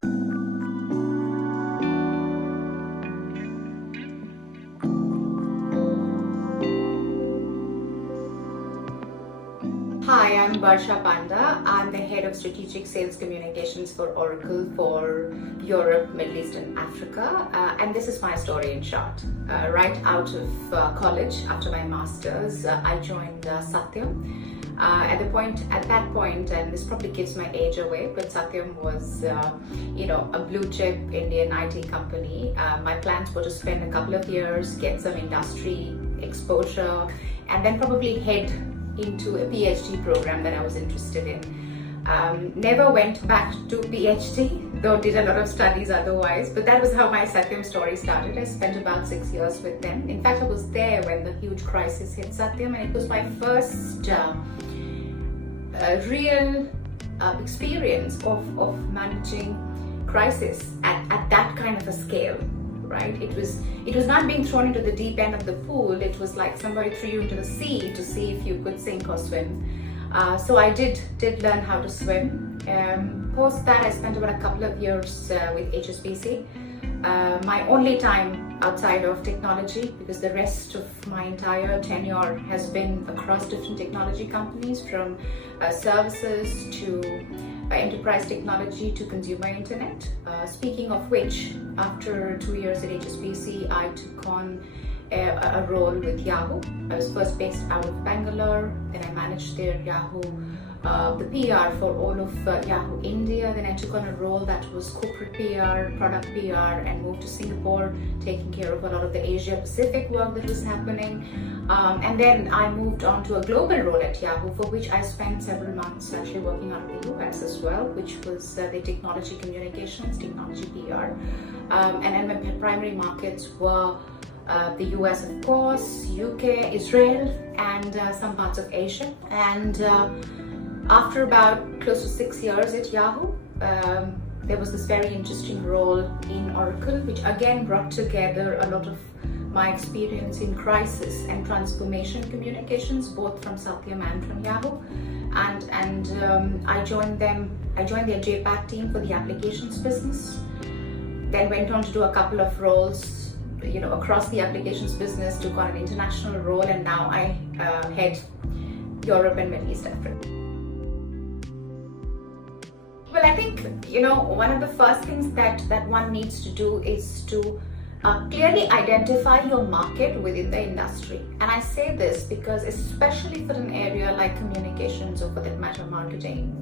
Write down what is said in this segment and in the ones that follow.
Hi, I'm Barsha Panda. I'm the head of strategic sales communications for Oracle for Europe, Middle East and Africa. And this is my story in short. Right out of college, after my master's, I joined Satyam. At that point, and this probably gives my age away, but Satyam was, a blue chip Indian IT company. My plans were to spend a couple of years, get some industry exposure, and then probably head into a PhD program that I was interested in. Never went back to PhD, though did a lot of studies otherwise, but that was how my Satyam story started. I spent about 6 years with them. In fact, I was there when the huge crisis hit Satyam, and it was my first real experience of managing crisis at that kind of a scale. Right? It was not being thrown into the deep end of the pool. It was like somebody threw you into the sea to see if you could sink or swim. So I did learn how to swim. Post that, I spent about a couple of years with HSBC. My only time outside of technology, because the rest of my entire tenure has been across different technology companies, from services to enterprise technology to consumer internet. Speaking of which, after 2 years at HSBC, I took on a role with Yahoo. I was first based out of Bangalore, then I managed their Yahoo, the PR for all of Yahoo India. Then I took on a role that was corporate PR, product PR, and moved to Singapore, taking care of a lot of the Asia Pacific work that was happening. And then I moved on to a global role at Yahoo, for which I spent several months actually working out of the US as well, which was the technology communications, technology PR. And then my primary markets were the US, of course, UK, Israel, and some parts of Asia. And after about close to 6 years at Yahoo, there was this very interesting role in Oracle, which again brought together a lot of my experience in crisis and transformation communications, both from Satyam and from Yahoo. And I joined their JPAC team for the applications business. Then went on to do a couple of roles, across the applications business, took on an international role, and now I head Europe and Middle East Africa. Well, I think, one of the first things that one needs to do is to clearly identify your market within the industry. And I say this because, especially for an area like communications, or for that matter marketing,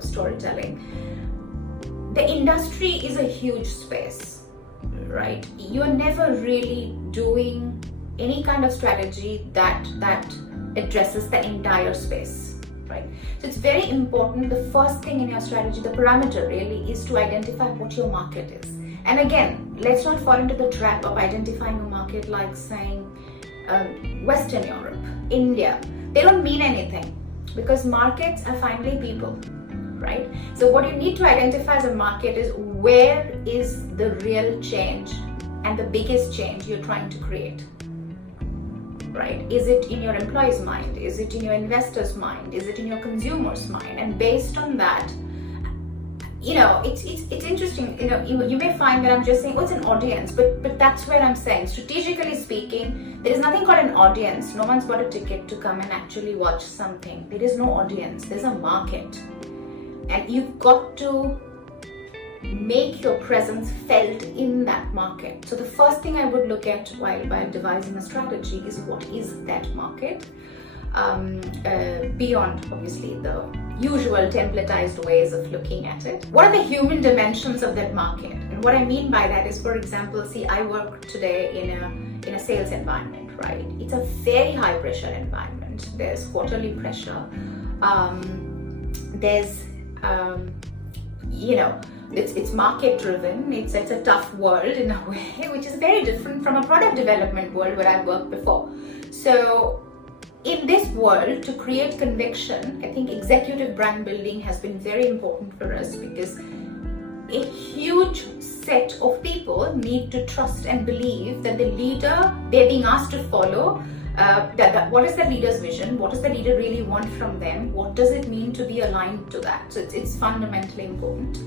storytelling, the industry is a huge space, right? You're never really doing any kind of strategy that addresses the entire space, right? So it's very important, the first thing in your strategy, the parameter really, is to identify what your market is. And again, let's not fall into the trap of identifying a market like saying Western Europe, India. They don't mean anything, because markets are finally people, right? So what you need to identify as a market is, where is the real change and the biggest change you're trying to create, right? Is it in your employee's mind? Is it in your investor's mind? Is it in your consumer's mind? And based on that, it's interesting. You may find that I'm just saying, it's an audience, but that's where I'm saying, strategically speaking, there is nothing called an audience. No one's bought a ticket to come and actually watch something. There is no audience. There's a market, and you've got to make your presence felt in that market. So the first thing I would look at while devising a strategy is, what is that market? Beyond obviously the usual templatized ways of looking at it. What are the human dimensions of that market? And what I mean by that is, for example, I work today in a sales environment, right? It's a very high pressure environment. There's quarterly pressure. It's market driven. It's a tough world in a way, which is very different from a product development world where I've worked before. So in this world, to create conviction, I think executive brand building has been very important for us, because a huge set of people need to trust and believe that the leader they're being asked to follow, what is the leader's vision, what does the leader really want from them, what does it mean to be aligned to that. So it's fundamentally important.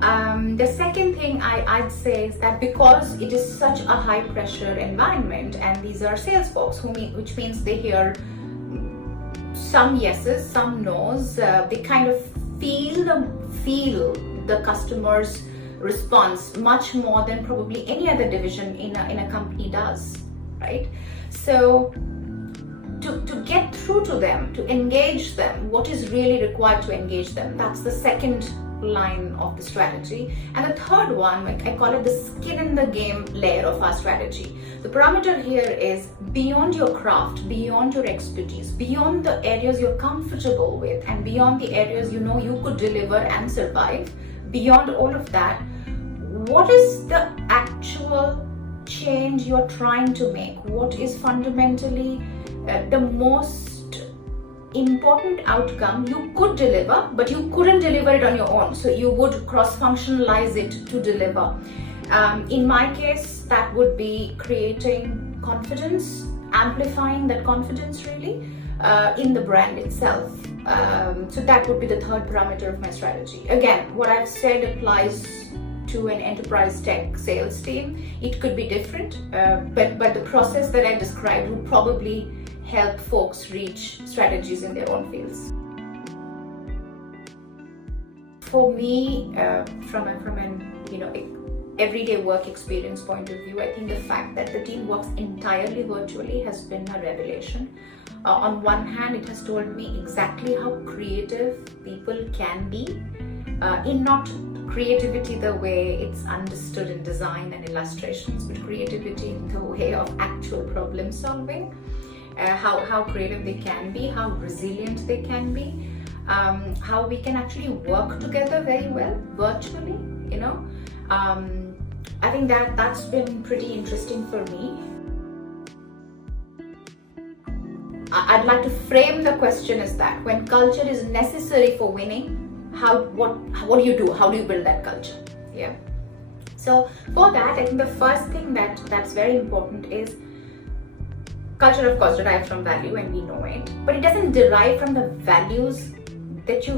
The second thing I'd say is that because it is such a high pressure environment, and these are sales folks, which means they hear some yeses, some nos, they kind of feel the customer's response much more than probably any other division in a company does, right? So to get through to them, to engage them, what is really required to engage them, that's the second line of the strategy. And the third one, I call it the skin in the game layer of our strategy. The parameter here is beyond your craft, beyond your expertise, beyond the areas you're comfortable with, and beyond the areas you know you could deliver and survive. Beyond all of that, what is the actual change you're trying to make? What is fundamentally the most important outcome you could deliver, but you couldn't deliver it on your own, so you would cross-functionalize it to deliver. In my case, that would be creating confidence, amplifying that confidence really in the brand itself. So that would be the third parameter of my strategy. Again, what I've said applies to an enterprise tech sales team. It could be different, but the process that I described would probably help folks reach strategies in their own fields. For me, from an everyday work experience point of view, I think the fact that the team works entirely virtually has been a revelation. On one hand, it has told me exactly how creative people can be, in not creativity the way it's understood in design and illustrations, but creativity in the way of actual problem solving. How creative they can be, how resilient they can be, how we can actually work together very well virtually, I think that's been pretty interesting for me. I'd like to frame the question as that when culture is necessary for winning, what do you do? How do you build that culture? Yeah. So for that, I think the first thing that's very important is culture, of course, derives from value, and we know it, but it doesn't derive from the values that you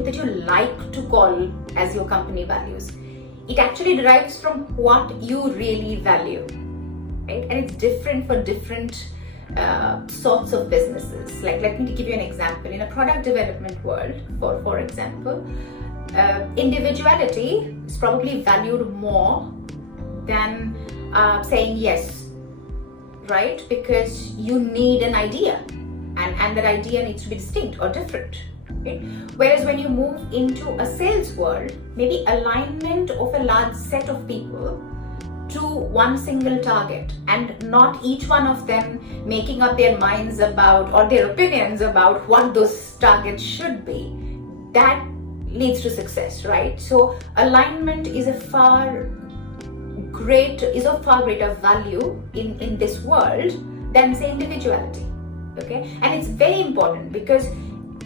like to call as your company values. It actually derives from what you really value, right? And it's different for different sorts of businesses. Like, let me give you an example. In a product development world, for example, individuality is probably valued more than saying yes, right? Because you need an idea, and that idea needs to be distinct or different. Okay? Whereas when you move into a sales world, maybe alignment of a large set of people to one single target, and not each one of them making up their minds about or their opinions about what those targets should be, that leads to success, right? So alignment is of far greater value in this world than, say, individuality. Okay, and it's very important, because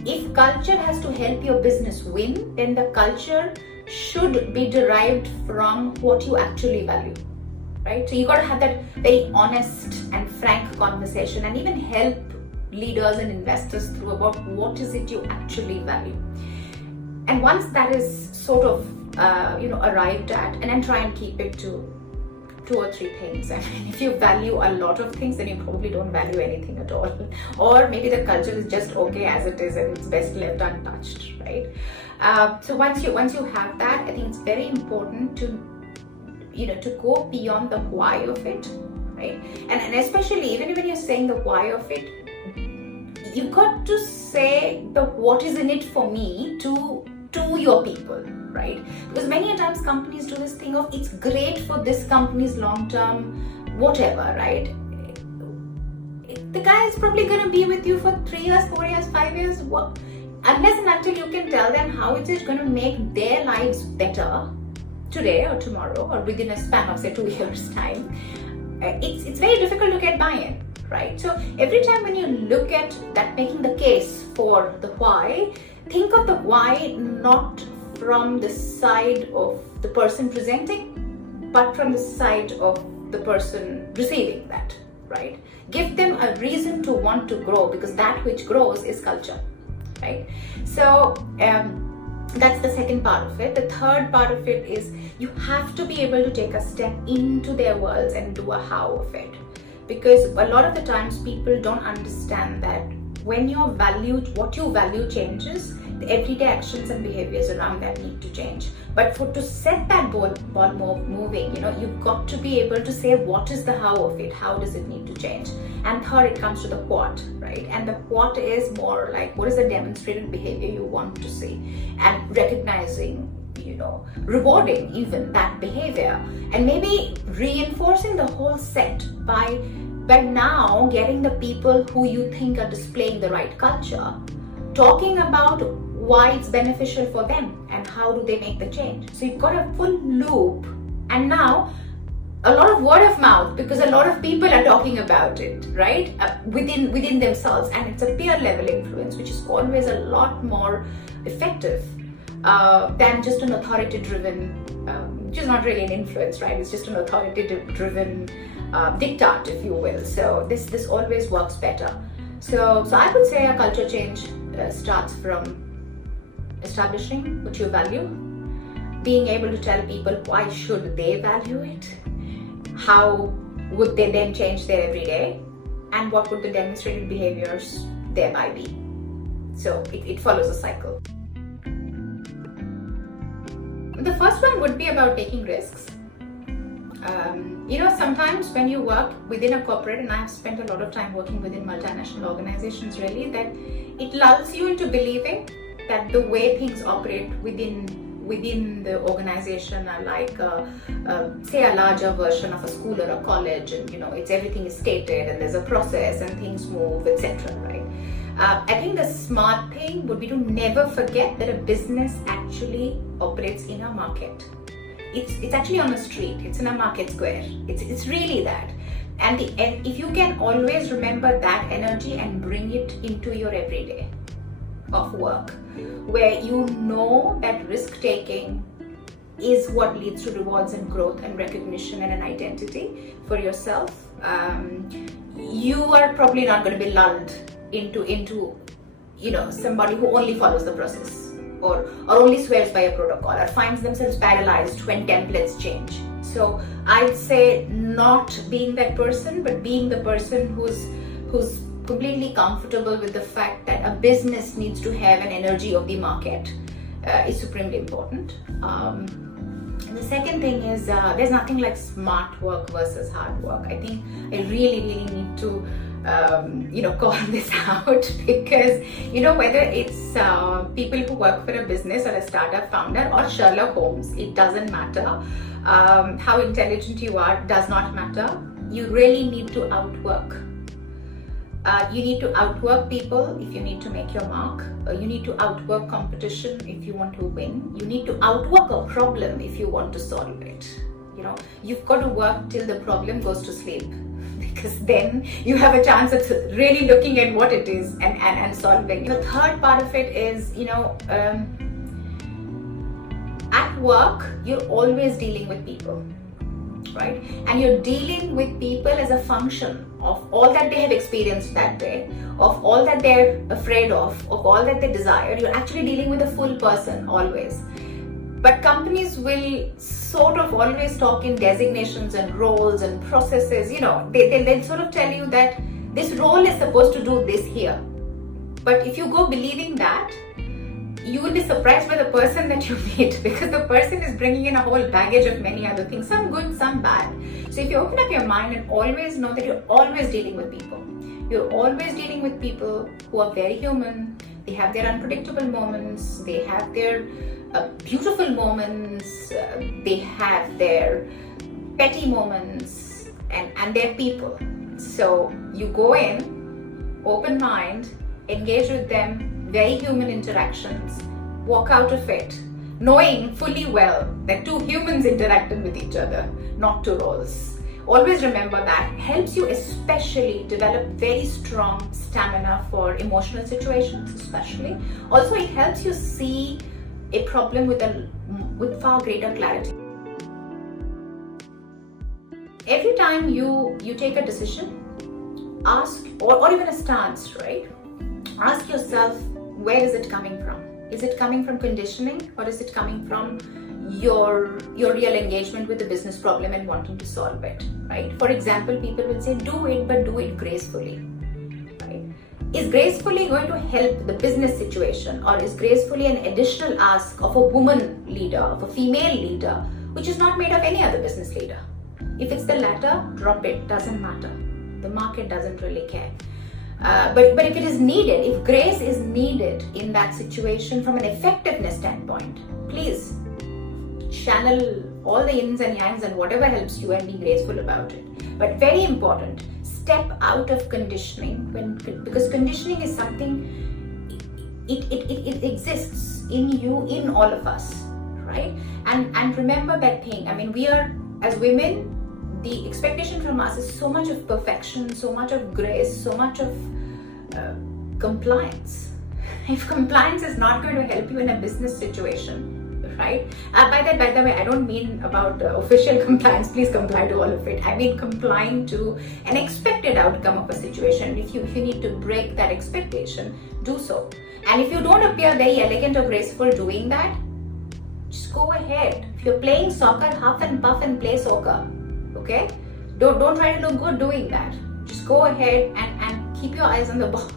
if culture has to help your business win, then the culture should be derived from what you actually value, right? So you got to have that very honest and frank conversation, and even help leaders and investors through about what is it you actually value. And once that is sort of arrived at, and then try and keep it to 2 or 3 things. I mean, if you value a lot of things, then you probably don't value anything at all. Or maybe the culture is just okay as it is, and it's best left untouched, right? So once you have that, I think it's very important to go beyond the why of it, right? And especially even when you're saying the why of it, you've got to say the what is in it for me to your people, right? Because many times companies do this thing of, it's great for this company's long-term whatever, right? The guy is probably going to be with you for 3 years, 4 years, 5 years, unless and until you can tell them how it is going to make their lives better today or tomorrow, or within a span of, say, 2 years time. It's very difficult to get buy-in, right? So every time when you look at that, making the case for the why, think of the why not from the side of the person presenting, but from the side of the person receiving that, right? Give them a reason to want to grow, because that which grows is culture, right? So That's the second part of it. The third part of it is you have to be able to take a step into their worlds and do a how of it. Because a lot of the times people don't understand that when your value, what you value changes, the everyday actions and behaviors around that need to change. But to set that ball moving, you've got to be able to say what is the how of it, how does it need to change. And third, it comes to the what, right? And the what is more like what is the demonstrated behavior you want to see, and recognizing, rewarding even that behavior, and maybe reinforcing the whole set by now getting the people who you think are displaying the right culture, talking about why it's beneficial for them and how do they make the change. So you've got a full loop, and now a lot of word of mouth, because a lot of people are talking about it, right? Within themselves, and it's a peer level influence, which is always a lot more effective than just an authority driven, which is not really an influence, right? It's just an authority driven diktat, if you will. So this always works better. So I would say a culture change starts from establishing what you value, being able to tell people why should they value it, how would they then change their everyday, and what would the demonstrated behaviors thereby be. So it follows a cycle. The first one would be about taking risks. Sometimes when you work within a corporate, and I've spent a lot of time working within multinational organizations, really, that it lulls you into believing that the way things operate within the organization are like, say, a larger version of a school or a college, and everything is stated and there's a process and things move, etc. Right? I think the smart thing would be to never forget that a business actually operates in a market. It's actually on a street. It's in a market square. It's really that. And if you can always remember that energy and bring it into your everyday of work, where you know that risk taking is what leads to rewards and growth and recognition and an identity for yourself, you are probably not going to be lulled into somebody who only follows the process, or only swears by a protocol, or finds themselves paralyzed when templates change. So I'd say not being that person, but being the person who's completely comfortable with the fact that a business needs to have an energy of the market is supremely important. And the second thing is there's nothing like smart work versus hard work. I think I really need to call this out, because whether it's people who work for a business or a startup founder or Sherlock Holmes, it doesn't matter. How intelligent you are does not matter. You really need to outwork. You need to outwork people if you need to make your mark. You need to outwork competition if you want to win. You need to outwork a problem if you want to solve it. You've got to work till the problem goes to sleep, because then you have a chance of really looking at what it is and solving. The third part of it is, at work, you're always dealing with people, right? And you're dealing with people as a function of all that they have experienced that day, of all that they're afraid of all that they desire. You're actually dealing with a full person always. But companies will sort of always talk in designations and roles and processes. They'll sort of tell you that this role is supposed to do this here. But if you go believing that, you will be surprised by the person that you meet, because the person is bringing in a whole baggage of many other things, some good, some bad. So if you open up your mind and always know that you're always dealing with people, you're always dealing with people who are very human. They have their unpredictable moments, they have their beautiful moments, they have their petty moments, and they're people. So you go in, open mind, engage with them, very human interactions, walk out of it knowing fully well that two humans interacted with each other, not two roles. Always remember that. Helps you especially develop very strong stamina for emotional situations, especially. Also, it helps you see a problem with far greater clarity. Every time you take a decision, ask, or even a stance, right? Ask yourself, where is it coming from? Is it coming from conditioning, or is it coming from your real engagement with the business problem and wanting to solve it, right? For example, people will say, do it, but do it gracefully, right? Is gracefully going to help the business situation, or is gracefully an additional ask of a woman leader, of a female leader, which is not made of any other business leader? If it's the latter, drop it, doesn't matter. The market doesn't really care. But if it is needed, if grace is needed in that situation from an effectiveness standpoint, please channel all the yins and yangs and whatever helps you and be graceful about it. But very important, step out of conditioning, because conditioning is something, it exists in you, in all of us, right? And remember that thing, I mean, we are, as women, the expectation from us is so much of perfection, so much of grace, so much of compliance. If compliance is not going to help you in a business situation, right? By the way, I don't mean about official compliance, please comply to all of it. I mean complying to an expected outcome of a situation. If you need to break that expectation, do so. And if you don't appear very elegant or graceful doing that, just go ahead. If you're playing soccer, huff and puff and play soccer. Okay? Don't try to look good doing that. Just go ahead and keep your eyes on the ball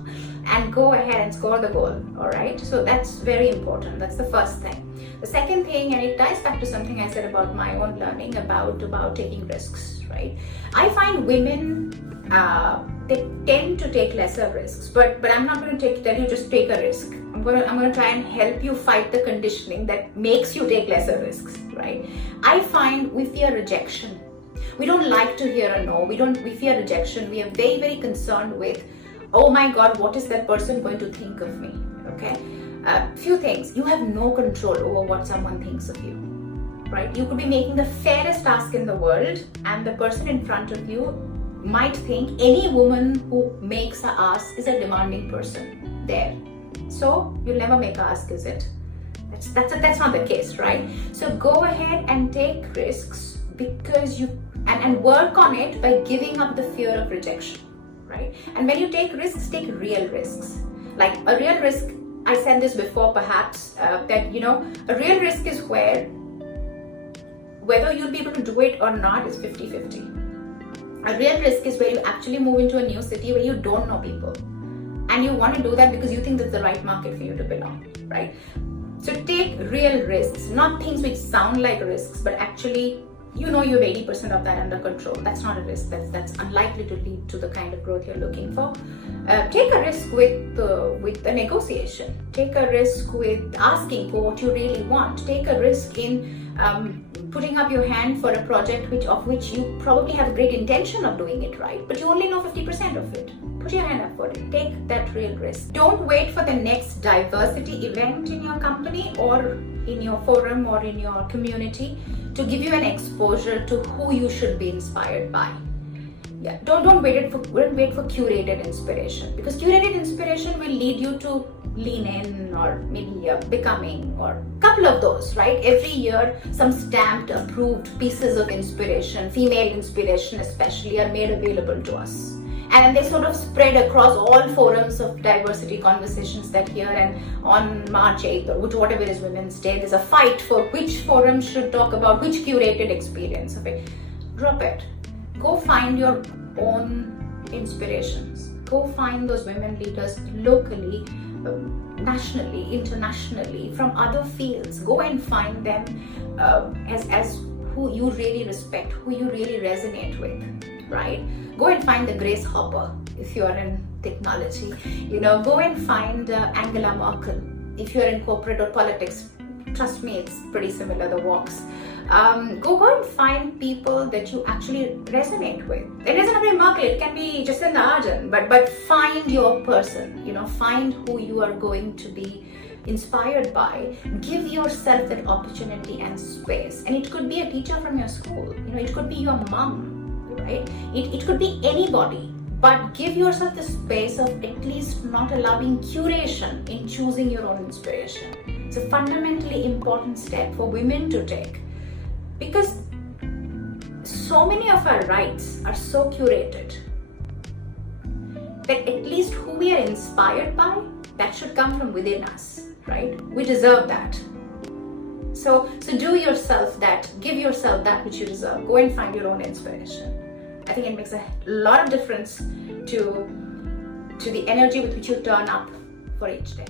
and go ahead and score the goal. Alright? So that's very important. That's the first thing. The second thing, and it ties back to something I said about my own learning about taking risks, right? I find women they tend to take lesser risks, but I'm not going to tell you just take a risk. I'm going to try and help you fight the conditioning that makes you take lesser risks, right? I find we fear rejection. We don't like to hear a no. We fear rejection. We are very, very concerned with, oh my God, what is that person going to think of me? Okay. Few things. You have no control over what someone thinks of you, right? You could be making the fairest ask in the world, and the person in front of you might think any woman who makes a ask is a demanding person there. So you'll never make a ask, is it? That's not the case, right? So go ahead and take risks, because and work on it by giving up the fear of rejection, right? And when you take risks, take real risks. Like a real risk, I said this before perhaps, that a real risk is whether you'll be able to do it or not is 50-50. A real risk is where you actually move into a new city where you don't know people, and you want to do that because you think that's the right market for you to belong, right? So take real risks, not things which sound like risks, but actually you have 80% of that under control. That's not a risk. That's unlikely to lead to the kind of growth you're looking for. Take a risk with the negotiation. Take a risk with asking for what you really want. Take a risk in putting up your hand for a project of which you probably have great intention of doing it right, but you only know 50% of it. Put your hand up for it. Take that real risk. Don't wait for the next diversity event in your company or in your forum or in your community to give you an exposure to who you should be inspired by. Yeah, don't wait for curated inspiration, because curated inspiration will lead you to lean in or maybe becoming, or a couple of those, right? Every year some stamped approved pieces of inspiration, female inspiration especially, are made available to us, and they sort of spread across all forums of diversity conversations that here. And on March 8th or whatever is Women's Day, there's a fight for which forum should talk about which curated experience of it. Drop it. Go find your own inspirations. Go find those women leaders locally, nationally, internationally, from other fields. Go and find them as who you really respect, who you really resonate with, right? Go and find the Grace Hopper if you are in technology. Go and find Angela Merkel if you are in corporate or politics. Trust me, it's pretty similar, the walks. Go and find people that you actually resonate with. It doesn't have to be Merkel, it can be Jacinda Ardern, but find your person, find who you are going to be inspired by. Give yourself that opportunity and space. And it could be a teacher from your school, it could be your mom, right? It could be anybody, but give yourself the space of at least not allowing curation in choosing your own inspiration. It's a fundamentally important step for women to take, because so many of our rights are so curated that at least who we are inspired by, that should come from within us. right? We deserve that. So do yourself that, give yourself that which you deserve. Go and find your own inspiration. I think it makes a lot of difference to the energy with which you turn up for each day.